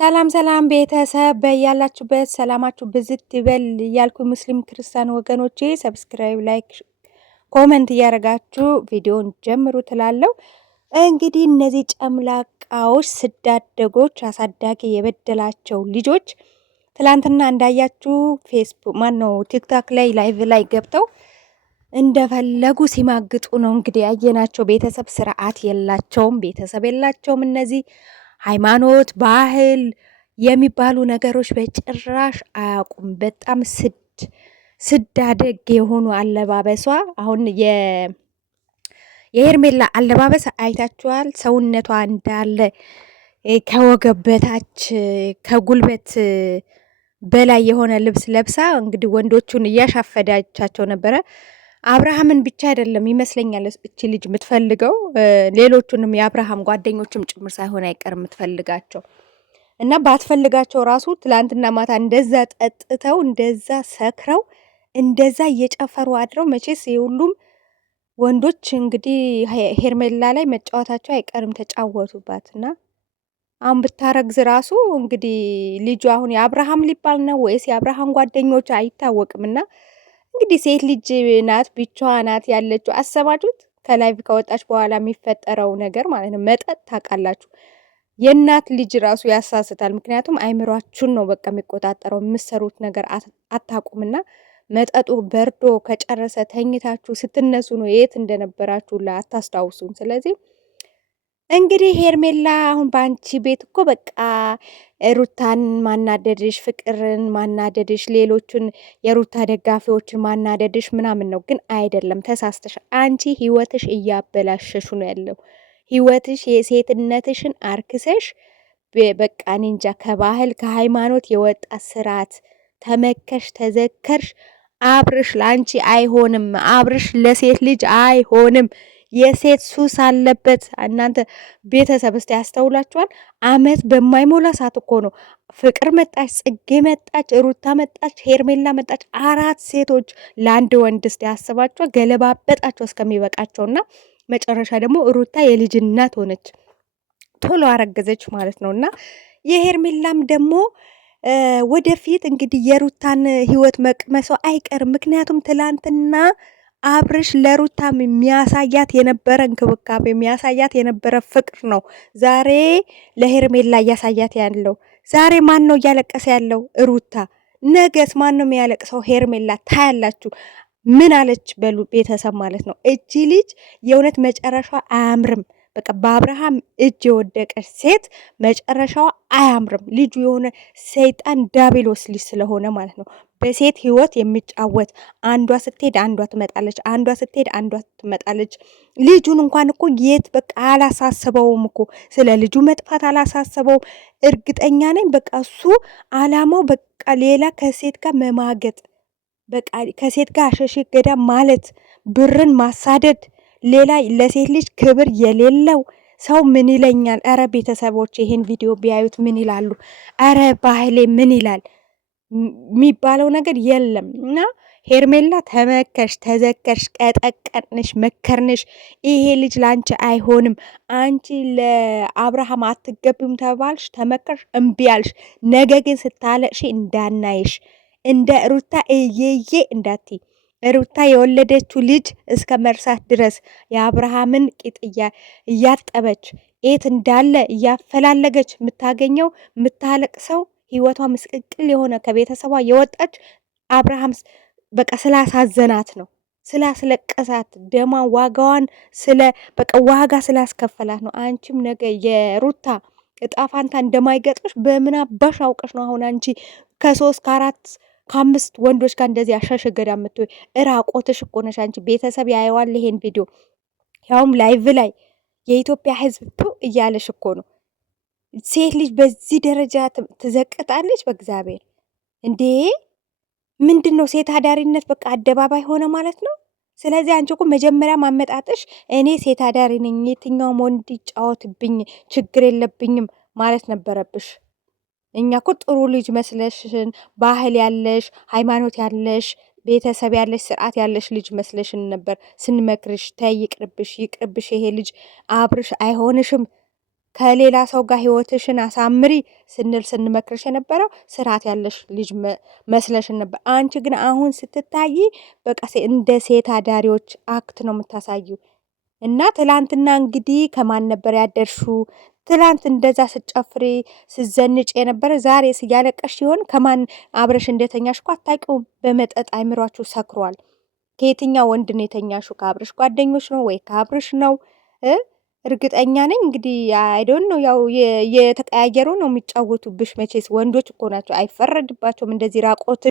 ሰላም ሰላም ቤተሰብ በያላችሁበት ሰላማችሁ ብዝት ይበል እያልኩ ሙስሊም ክርስቲያን ወገኖቼ ሰብስክራይብ፣ ላይክ፣ ኮመንት እያደረጋችሁ ቪዲዮን ጀምሩ ትላለው። እንግዲህ እነዚህ ጨምላቃዎች ስዳደጎች አሳዳጊ የበደላቸው ልጆች ትላንትና እንዳያችሁ ፌስቡክ ነው ቲክቶክ ላይ ላይቭ ላይ ገብተው እንደፈለጉ ሲማግጡ ነው እንግዲህ ያየናቸው። ቤተሰብ ስርዓት የላቸውም፣ ቤተሰብ የላቸውም። እነዚህ ሃይማኖት፣ ባህል የሚባሉ ነገሮች በጭራሽ አያውቁም። በጣም ስዳደግ የሆኑ አለባበሷ አሁን የሄርሜላ አለባበስ አይታችኋል። ሰውነቷ እንዳለ ከወገብ በታች ከጉልበት በላይ የሆነ ልብስ ለብሳ እንግዲህ ወንዶቹን እያሻፈዳቻቸው ነበረ። አብርሃምን ብቻ አይደለም ይመስለኛል እቺ ልጅ የምትፈልገው ሌሎቹንም የአብርሃም ጓደኞችም ጭምር ሳይሆን አይቀር የምትፈልጋቸው እና ባትፈልጋቸው ራሱ ትላንትና ማታ እንደዛ ጠጥተው እንደዛ ሰክረው እንደዛ እየጨፈሩ አድረው መቼስ የሁሉም ወንዶች እንግዲህ ሄርሜላ ላይ መጫወታቸው አይቀርም ተጫወቱባትና አሁን ብታረግዝ ራሱ እንግዲህ ልጁ አሁን የአብርሃም ሊባል ነው ወይስ የአብርሃም ጓደኞች አይታወቅምና እንግዲህ ሴት ልጅ ናት፣ ብቻዋ ናት ያለችው። አሰባችሁት? ከላይቭ ከወጣች በኋላ የሚፈጠረው ነገር ማለት ነው። መጠጥ ታውቃላችሁ፣ የእናት ልጅ ራሱ ያሳስታል። ምክንያቱም አይምሯችሁን ነው በቃ የሚቆጣጠረው። የምትሰሩት ነገር አታቁምና መጠጡ በርዶ ከጨረሰ ተኝታችሁ ስትነሱ ነው የት እንደነበራችሁ አታስታውሱም። ስለዚህ እንግዲህ ሄርሜላ አሁን በአንቺ ቤት እኮ በቃ ሩታን ማናደድሽ፣ ፍቅርን ማናደድሽ፣ ሌሎቹን የሩታ ደጋፊዎችን ማናደድሽ ምናምን ነው። ግን አይደለም፣ ተሳስተሽ። አንቺ ህይወትሽ እያበላሸሹ ነው ያለው። ህይወትሽ የሴትነትሽን አርክሰሽ በቃ እኔ እንጃ ከባህል ከሃይማኖት የወጣ ስርዓት ተመከሽ ተዘከርሽ። አብርሽ ለአንቺ አይሆንም። አብርሽ ለሴት ልጅ አይሆንም። የሴት ሱስ አለበት። እናንተ ቤተሰብ እስቲ ያስተውላችኋል? አመት በማይሞላ ሰዓት እኮ ነው ፍቅር መጣች፣ ጽጌ መጣች፣ ሩታ መጣች፣ ሄርሜላ መጣች። 4 ሴቶች ለአንድ ወንድ እስቲ ያስባችኋል? ገለባበጣቸው እስከሚበቃቸውና መጨረሻ ደግሞ ሩታ የልጅ እናት ሆነች፣ ቶሎ አረገዘች ማለት ነውና የሄርሜላም ደግሞ ወደፊት እንግዲህ የሩታን ህይወት መቅመሷ አይቀርም። ምክንያቱም ትላንትና አብርሽ ለሩታም የሚያሳያት የነበረ እንክብካቤ የሚያሳያት የነበረ ፍቅር ነው ዛሬ ለሄርሜላ እያሳያት ያለው። ዛሬ ማን ነው እያለቀሰ ያለው? ሩታ። ነገስ ማን ነው የሚያለቅሰው? ሄርሜላ። ታያላችሁ። ምን አለች በሉ ቤተሰብ ማለት ነው። እቺ ልጅ የእውነት መጨረሻዋ አያምርም። በቃ በአብርሃም እጅ የወደቀች ሴት መጨረሻዋ አያምርም። ልጁ የሆነ ሰይጣን ዳቢሎስ ልጅ ስለሆነ ማለት ነው። በሴት ህይወት የሚጫወት አንዷ ስትሄድ አንዷ ትመጣለች፣ አንዷ ስትሄድ አንዷ ትመጣለች። ልጁን እንኳን እኮ የት በቃ አላሳሰበውም እኮ ስለ ልጁ መጥፋት አላሳሰበውም። እርግጠኛ ነኝ በቃ እሱ አላማው በቃ ሌላ ከሴት ጋር መማገጥ፣ በቃ ከሴት ጋር አሸሼ ገዳ ማለት፣ ብርን ማሳደድ፣ ሌላ ለሴት ልጅ ክብር የሌለው ሰው ምን ይለኛል? አረ ቤተሰቦች ይሄን ቪዲዮ ቢያዩት ምን ይላሉ? አረ ባህሌ ምን ይላል የሚባለው ነገር የለም። እና ሄርሜላ ተመከሽ፣ ተዘከርሽ፣ ቀጠቀጥንሽ፣ መከርንሽ። ይሄ ልጅ ላንቺ አይሆንም፣ አንቺ ለአብርሃም አትገቢም ተባልሽ፣ ተመከርሽ፣ እምቢ አልሽ። ነገ ግን ስታለቅሽ እንዳናይሽ፣ እንደ ሩታ እየዬ እንዳትይ። ሩታ የወለደችው ልጅ እስከ መርሳት ድረስ የአብርሃምን ቂጥ እያጠበች የት እንዳለ እያፈላለገች የምታገኘው የምታለቅሰው ህይወቷ ምስቅቅል የሆነ ከቤተሰቧ የወጣች አብርሃም በቃ ስላሳዘናት ነው፣ ስላስለቀሳት፣ ደሟን ዋጋዋን በቃ ዋጋ ስላስከፈላት ነው። አንቺም ነገ የሩታ እጣ ፋንታ እንደማይገጥምሽ በምን አባሽ አውቀሽ ነው አሁን አንቺ ከ3 ከ4 ከ5 ወንዶች ጋር እንደዚህ አሻሸገዳ የምትወይ? እራቆትሽ እኮ ነሽ አንቺ። ቤተሰብ ያየዋል ይሄን ቪዲዮ፣ ያውም ላይቭ ላይ የኢትዮጵያ ህዝብ እያለሽ እኮ ነው። ሴት ልጅ በዚህ ደረጃ ትዘቅጣለች? በእግዚአብሔር እንዴ! ምንድን ነው ሴት አዳሪነት? በቃ አደባባይ ሆነ ማለት ነው። ስለዚህ አንቺ እኮ መጀመሪያ ማመጣጥሽ እኔ ሴት አዳሪ ነኝ፣ የትኛውም ወንድ ይጫወትብኝ፣ ችግር የለብኝም ማለት ነበረብሽ። እኛ እኮ ጥሩ ልጅ መስለሽን፣ ባህል ያለሽ፣ ሃይማኖት ያለሽ፣ ቤተሰብ ያለሽ፣ ስርዓት ያለሽ ልጅ መስለሽን ነበር ስንመክርሽ። ተይ ይቅርብሽ፣ ይቅርብሽ፣ ይሄ ልጅ አብርሽ አይሆንሽም ከሌላ ሰው ጋር ህይወትሽን አሳምሪ ስንል ስንመክርሽ የነበረው ስርዓት ያለሽ ልጅ መስለሽን ነበር። አንቺ ግን አሁን ስትታይ በቃ እንደ ሴት አዳሪዎች አክት ነው የምታሳዩ። እና ትላንትና እንግዲህ ከማን ነበር ያደርሽው? ትላንት እንደዛ ስጨፍሪ ስዘንጭ የነበረ ዛሬ እያለቀሽ ሲሆን ከማን አብረሽ እንደተኛሽ እኮ አታውቂውም። በመጠጥ አይምሯችሁ ሰክሯል። ከየትኛው ወንድ ነው የተኛሽው? ከአብረሽ ጓደኞች ነው ወይ ከአብረሽ ነው? እርግጠኛ ነኝ እንግዲህ አይዶን ነው ያው የተቀያየሩ ነው የሚጫወቱብሽ። መቼስ ወንዶች እኮ ናቸው፣ አይፈረድባቸውም እንደዚህ ራቆት